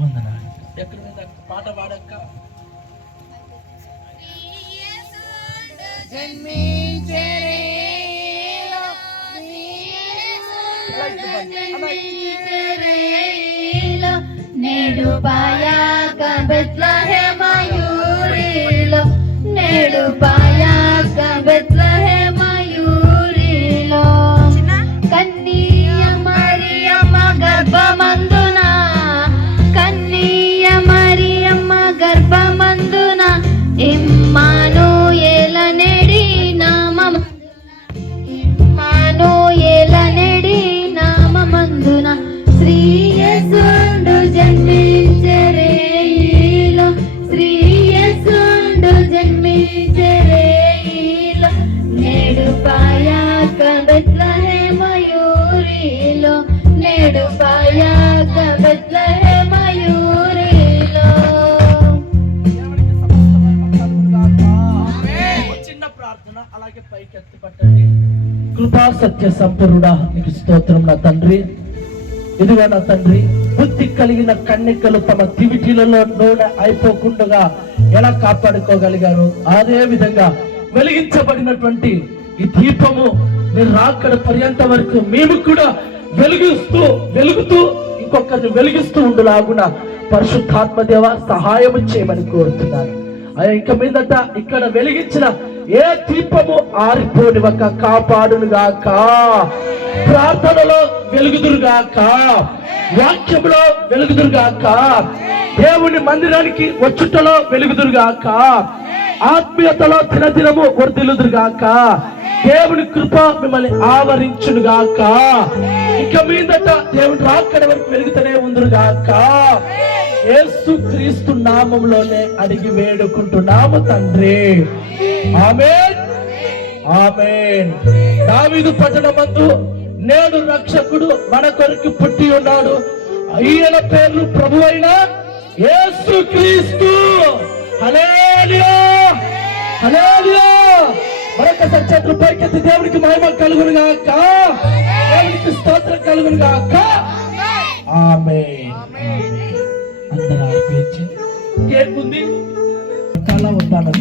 వందనాలు. ఎక్కడ మీద పాట పాడక్క నేడు పాయాక బెత్లెహేమయూరిలో, నేడు పాయాక బెత్లెహేమయూరిలో, కన్నియ మరియమ్మ గర్భమందున, కన్నియ మరియమ్మ గర్భమందున, ఇమ్మానుయేల నెడి నామమందున, ఇమ్మానుయేల నెడి నామమందున, శ్రీ యేసుండు జన్మించెరేయిలో, శ్రీ యేసుండు జన్మించెరేయిలో, నేడు పాయాక బెత్లెహేమయూరిలో, నేడు పాయాక బెత్లెహేమయూరిలో. చిన్న ప్రార్థన అలాగే పైకెత్తి పట్టండి. కృపా సత్య సంపూర్ణుడా నీకు స్తోత్రం నా తండ్రి. ఇదిగో నా తండ్రి, బుద్ధి కలిగిన కన్యకలు తమ దివిటీలలో నూనె అయిపోకుండా ఎలా కాపాడుకోగలిగారు, అదే విధంగా వెలిగించబడినటువంటి ఈ దీపము మీరు రాకడ పర్యంత వరకు మేము కూడా వెలుగుతూ ఇంకొకరిని వెలిగిస్తూ ఉండులాగున పరిశుద్ధాత్మ దేవ సహాయం చేయమని కోరుతున్నాను. ఇక మీదట ఇక్కడ వెలిగించిన ఏ దీపము ఆరిపోనివక కాపాడునుగాక, ప్రార్థనలో వెలుగుదురుగాక, వాక్యంలో వెలుగుదురుగాక, దేవుని మందిరానికి వచ్చుటలో వెలుగుదురుగాక, ఆత్మీయతలో దినదినము వర్ధిల్లుదురుగాక, దేవుని కృప మిమ్మల్ని ఆవరించునుగాక. ఇక మీదట దేవుని రాకడ వరకు వెలుగుతూనే ఉందురుగాక. యేసు క్రీస్తు నామములోనే అడిగి వేడుకుంటున్నాము తండ్రి, ఆమేన్ ఆమేన్. దావీదు పట్టణమందు నేడు రక్షకుడు మన కొరకు పుట్టి ఉన్నాడు. ఈయన పేర్లు ప్రభువైన యేసు క్రీస్తు. హల్లెలూయా హల్లెలూయా. మరొకసారి చేతులు పైకెత్తి దేవునికి మహిమ కలుగునుగాక, దేవునికి స్తోత్రం కలుగునుగాక. ఆమేన్. అందరూ ఆర్పించి కేక్ ఉంది, కళ ఉంటాను.